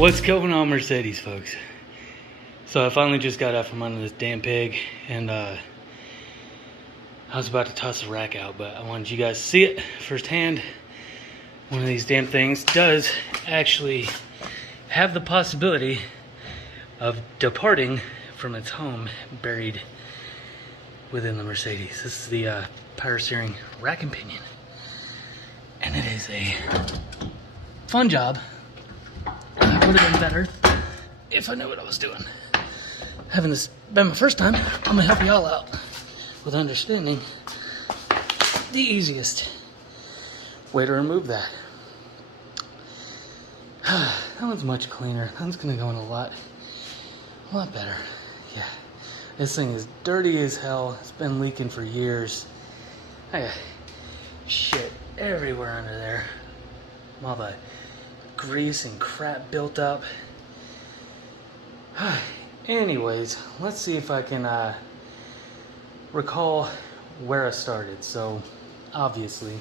What's going on, Mercedes folks? So I finally just got out from under this damn pig, and I was about to toss the rack out, but I wanted you guys to see it firsthand. One of these damn things does actually have the possibility of departing from its home buried within the Mercedes. This is the power steering rack and pinion, and it is a fun job. It would have been better if I knew what I was doing. Having this been my first time, I'm gonna help y'all out with understanding the easiest way to remove that. That one's much cleaner. That one's gonna go in a lot better. Yeah, this thing is dirty as hell. It's been leaking for years. I got shit everywhere under there. All the grease and crap built up. Anyways, let's see if I can recall where I started. So, obviously,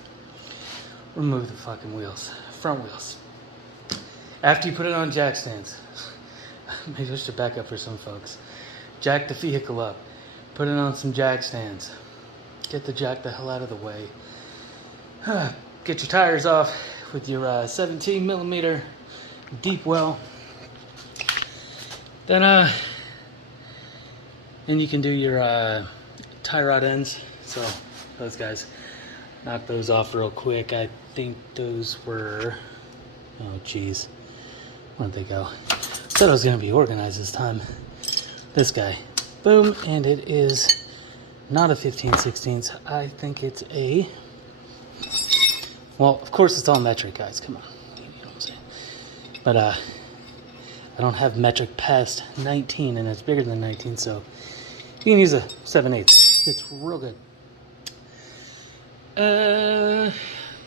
remove the fucking wheels, front wheels. After you put it on jack stands, maybe I should back up for some folks. Jack the vehicle up, put it on some jack stands. Get the jack the hell out of the way. Get your tires off with your 17 millimeter deep well. Then you can do your tie rod ends. So those guys, knock those off real quick. I think those were, oh geez, where'd they go? Said I was gonna be organized this time. This guy, boom, and it is not a 15/16. I think it's a, well, of course it's all metric, guys, come on, you know what I'm saying. But I don't have metric past 19, and it's bigger than 19, so you can use a 7/8. It's real good.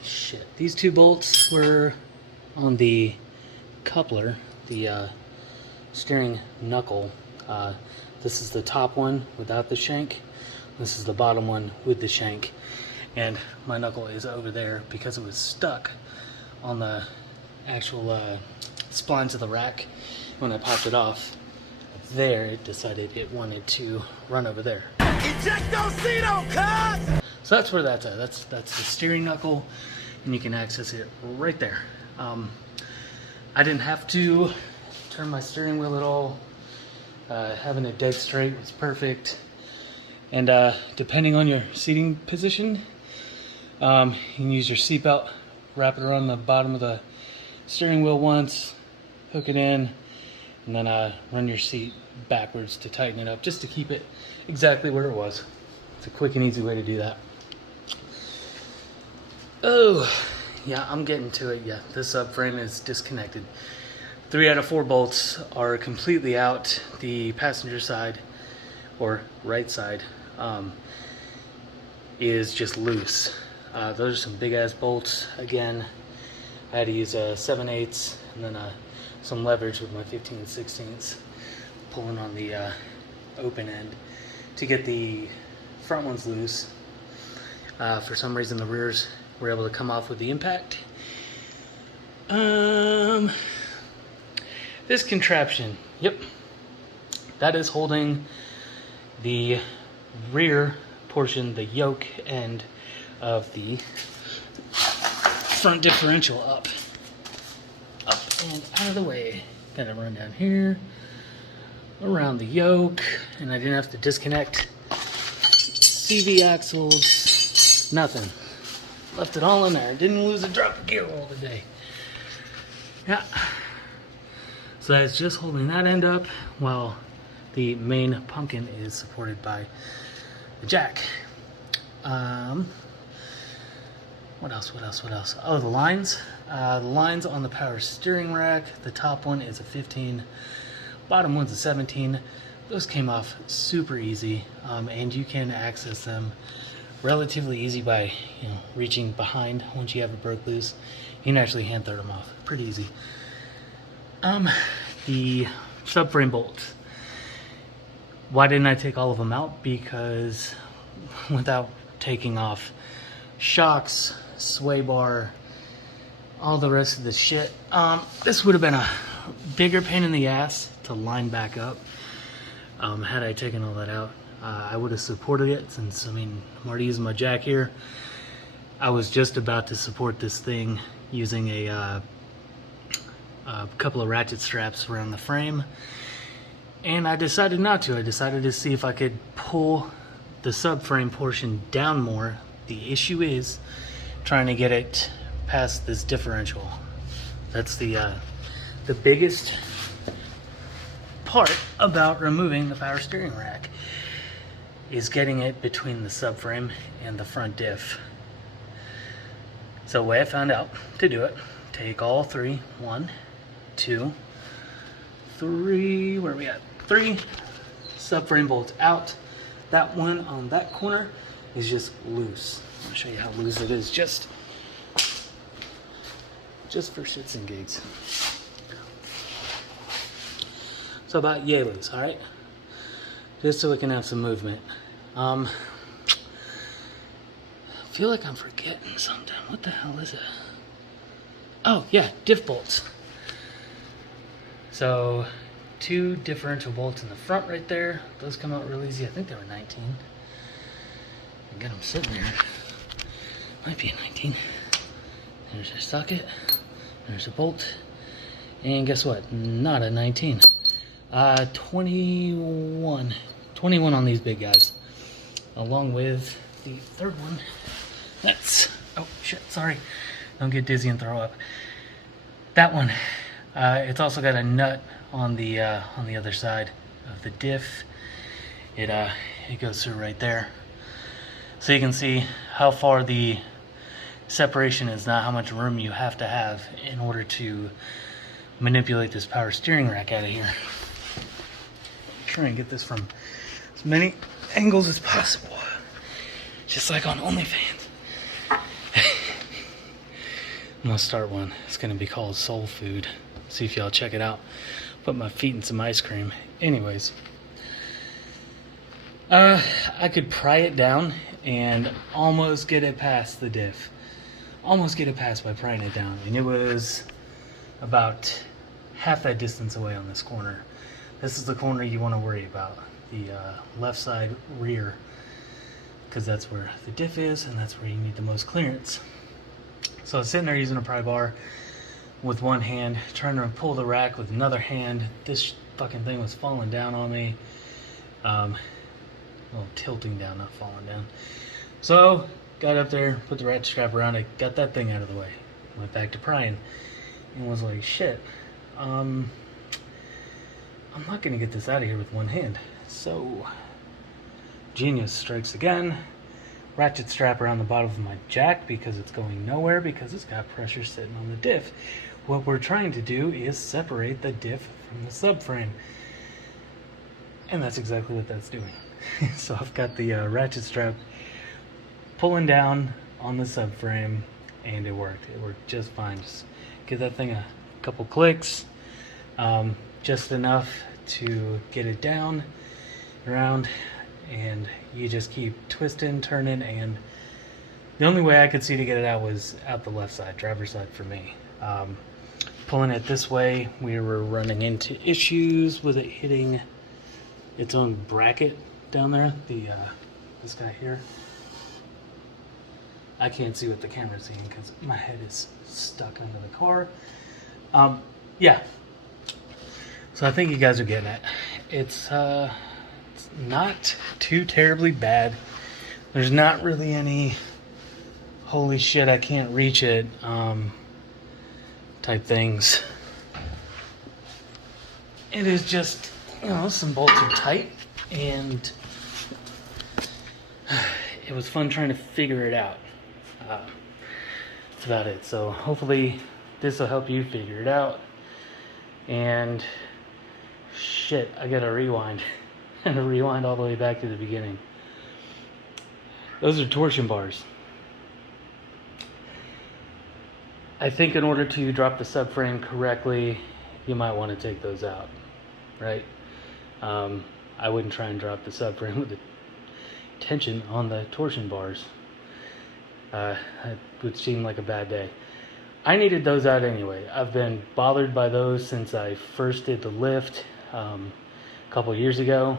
Shit, these two bolts were on the coupler, the steering knuckle. This is the top one without the shank. This is the bottom one with the shank. And my knuckle is over there because it was stuck on the actual splines of the rack. When I popped it off, there it decided it wanted to run over there. So that's where that's at. That's the steering knuckle, and you can access it right there. I didn't have to turn my steering wheel at all. Having it dead straight was perfect. And depending on your seating position, you can use your seatbelt, wrap it around the bottom of the steering wheel once, hook it in, and then run your seat backwards to tighten it up, just to keep it exactly where it was. It's a quick and easy way to do that. Oh, yeah, I'm getting to it. Yeah, this subframe is disconnected. 3 out of 4 bolts are completely out. The passenger side, or right side, is just loose. Those are some big ass bolts. Again, I had to use a 7/8 and then some leverage with my 15/16, pulling on the open end to get the front ones loose. For some reason the rears were able to come off with the impact. This contraption, yep, that is holding the rear portion, the yoke end of the front differential up and out of the way. Gotta run down here, around the yoke, and I didn't have to disconnect CV axles, nothing. Left it all in there. Didn't lose a drop of gear roll today. Yeah. So that's just holding that end up while the main pumpkin is supported by the jack. What else? Oh, the lines. The lines on the power steering rack. The top one is a 15. Bottom one's a 17. Those came off super easy, and you can access them relatively easy by reaching behind. Once you have it broke loose, you can actually hand thread them off. Pretty easy. The subframe bolts. Why didn't I take all of them out? Because without taking off shocks, sway bar, all the rest of the shit, this would have been a bigger pain in the ass to line back up. Had I taken all that out, I would have supported it, since, I mean, I'm already using my jack here. I was just about to support this thing using a couple of ratchet straps around the frame, and I decided not to. I decided to see if I could pull the subframe portion down more. The issue is trying to get it past this differential. That's the biggest part about removing the power steering rack, is getting it between the subframe and the front diff. So the way I found out to do it, take all three, 1, 2, 3, where are we at? 3 subframe bolts out. That one on that corner is just loose. I'll show you how loose it is, just for shits and gigs. So about yay loose, all right? Just so we can have some movement. I feel like I'm forgetting something. What the hell is it? Oh yeah, diff bolts. So 2 differential bolts in the front right there. Those come out real easy. I think they were 19. I got them sitting there. Might be a 19. There's a socket. There's a bolt. And guess what? Not a 19. 21 on these big guys, along with the third one. That's, oh shit, sorry, don't get dizzy and throw up. That one, it's also got a nut on the other side of the diff. It goes through right there, so you can see how far the separation is, not how much room you have to have in order to manipulate this power steering rack out of here. Try and get this from as many angles as possible, just like on OnlyFans. I'm gonna start one. It's gonna be called Soul Food. See if y'all check it out. Put my feet in some ice cream. Anyways, I could pry it down and almost get it past the diff. Almost get it past by prying it down, and it was about half that distance away on this corner. This is the corner you want to worry about, the left side rear, because that's where the diff is and that's where you need the most clearance. So I was sitting there using a pry bar with one hand, trying to pull the rack with another hand. This fucking thing was falling down on me. Well, tilting down, not falling down. So got up there, put the ratchet strap around it, got that thing out of the way, went back to prying, and was like, shit, I'm not going to get this out of here with one hand. So, genius strikes again. Ratchet strap around the bottom of my jack because it's going nowhere, because it's got pressure sitting on the diff. What we're trying to do is separate the diff from the subframe. And that's exactly what that's doing. So I've got the ratchet strap pulling down on the subframe, and it worked. It worked just fine. Just give that thing a couple clicks. Just enough to get it down, around, and you just keep twisting, turning, and the only way I could see to get it out was out the left side, driver's side for me. Pulling it this way, we were running into issues with it hitting its own bracket down there, this guy here. I can't see what the camera's seeing because my head is stuck under the car. Yeah. So I think you guys are getting it. It's not too terribly bad. There's not really any holy shit, I can't reach it type things. It is just, you know, some bolts are tight, and it was fun trying to figure it out. That's about it. So hopefully this will help you figure it out. And shit, I gotta rewind. And rewind all the way back to the beginning. Those are torsion bars. I think in order to drop the subframe correctly, you might want to take those out, right? I wouldn't try and drop the subframe with the tension on the torsion bars. It would seem like a bad day. I needed those out anyway. I've been bothered by those since I first did the lift a couple years ago,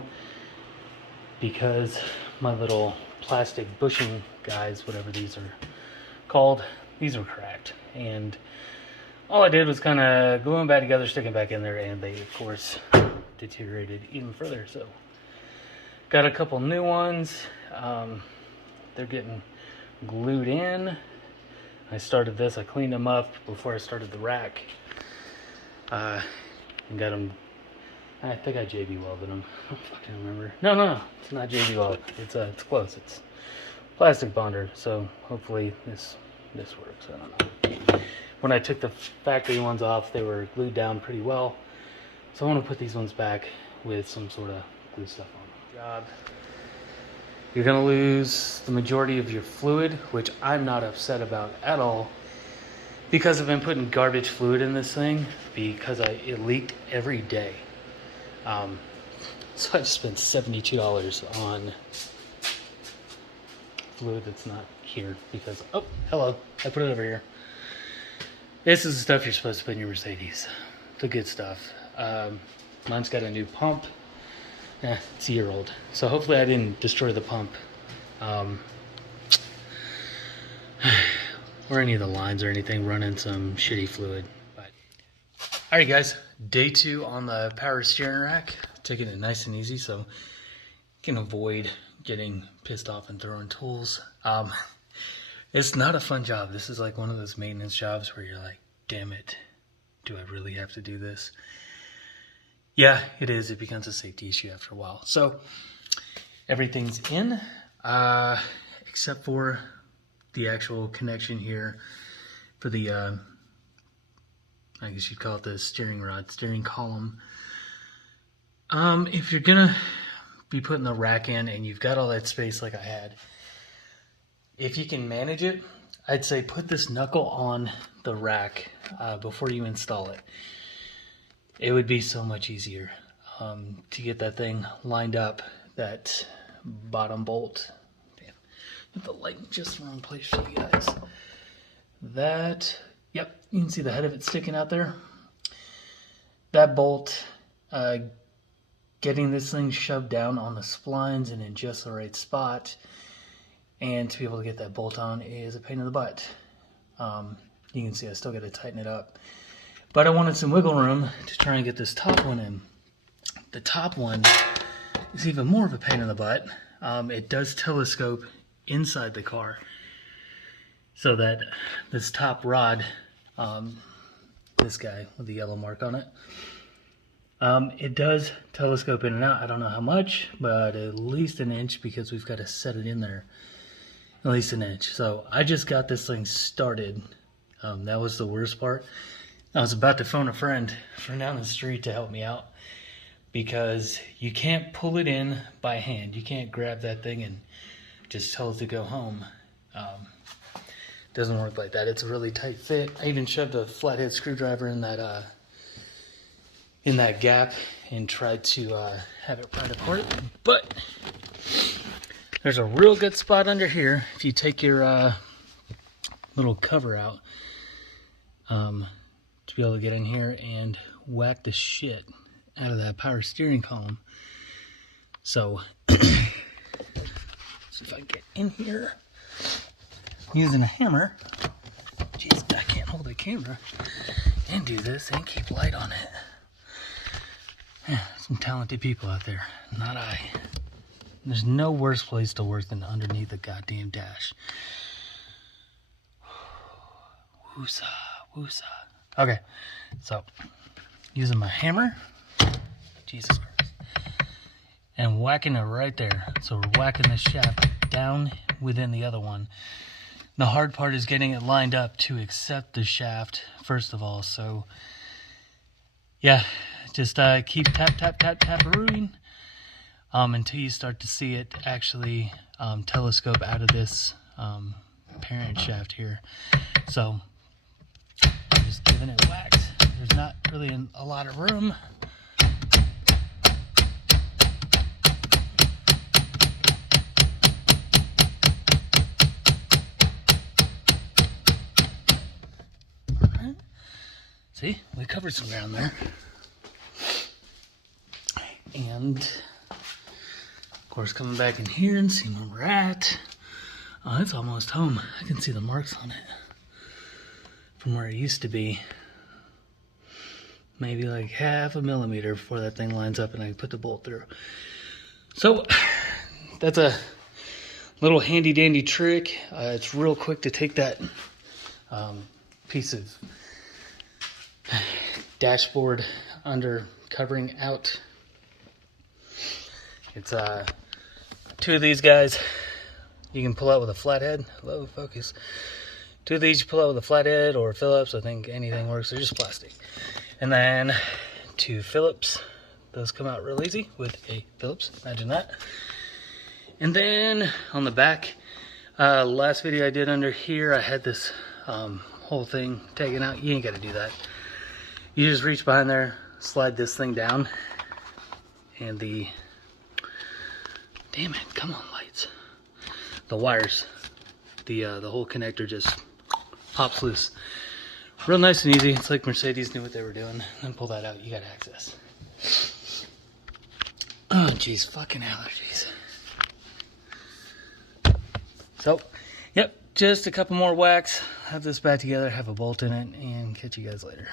because my little plastic bushing guys, whatever these are called, these were cracked. And all I did was kind of glue them back together, stick them back in there, and they, of course, deteriorated even further. So, got a couple new ones. They're getting glued in. I started this, I cleaned them up before I started the rack. And got them, I think I JB welded them. I don't fucking remember. No, it's not JB weld. It's close. It's plastic bonder. So hopefully this works. I don't know. When I took the factory ones off, they were glued down pretty well. So I want to put these ones back with some sort of glue stuff on them. You're going to lose the majority of your fluid, which I'm not upset about at all, because I've been putting garbage fluid in this thing because it leaked every day. So I just spent $72 on fluid that's not here because, oh, hello, I put it over here. This is the stuff you're supposed to put in your Mercedes. The good stuff. Mine's got a new pump. It's a year old. So hopefully I didn't destroy the pump. Or any of the lines or anything running some shitty fluid. But alright guys, day 2 on the power steering rack. Taking it nice and easy so you can avoid getting pissed off and throwing tools. It's not a fun job. This is like one of those maintenance jobs where you're like, damn it, do I really have to do this? Yeah, it is. It becomes a safety issue after a while. So everything's in, except for the actual connection here for the, I guess you'd call it the steering column. If you're gonna be putting the rack in and you've got all that space like I had, if you can manage it, I'd say put this knuckle on the rack before you install it. It would be so much easier to get that thing lined up, that bottom bolt. Damn, get the light in just the wrong place for you guys. That, yep, you can see the head of it sticking out there. That bolt, getting this thing shoved down on the splines and in just the right spot, and to be able to get that bolt on is a pain in the butt. You can see I still got to tighten it up. But I wanted some wiggle room to try and get this top one in. The top one is even more of a pain in the butt. It does telescope inside the car, so that this top rod, this guy with the yellow mark on it, it does telescope in and out. I don't know how much, but at least an inch, because we've got to set it in there. At least an inch. So I just got this thing started. That was the worst part. I was about to phone a friend from down the street to help me out, because you can't pull it in by hand. You can't grab that thing and just tell it to go home. Doesn't work like that. It's a really tight fit. I even shoved a flathead screwdriver in that gap and tried to have it pry apart. But there's a real good spot under here if you take your little cover out. To be able to get in here and whack the shit out of that power steering column. So, see if I can get in here using a hammer. Jeez, I can't hold a camera and do this and keep light on it. Yeah, some talented people out there, not I. There's no worse place to work than underneath a goddamn dash. Woosah, woosah. Okay, so using my hammer, Jesus Christ, and whacking it right there. So we're whacking the shaft down within the other one. The hard part is getting it lined up to accept the shaft, first of all. So yeah, just keep tap-rooting until you start to see it actually telescope out of this parent shaft here. So just giving it whacks. There's not really a lot of room. See, we covered some ground there. And, of course, coming back in here and seeing where we're at. Oh, it's almost home. I can see the marks on it from where it used to be. Maybe like 1/2 millimeter before that thing lines up and I put the bolt through. So, that's a little handy dandy trick. It's real quick to take that piece of dashboard under covering out. It's 2 of these guys you can pull out with a flathead. Hello, focus. 2 of these you pull out with a flathead or Phillips. I think anything works. They're just plastic. And then 2 Phillips. Those come out real easy with a Phillips. Imagine that. And then on the back, last video I did under here, I had this whole thing taken out. You ain't got to do that. You just reach behind there, slide this thing down, and the, damn it, come on lights. The wires, the whole connector just pops loose. Real nice and easy. It's like Mercedes knew what they were doing. Then pull that out, you got access. Oh jeez, fucking allergies. So, yep, just a couple more whacks. Have this back together, have a bolt in it, and catch you guys later.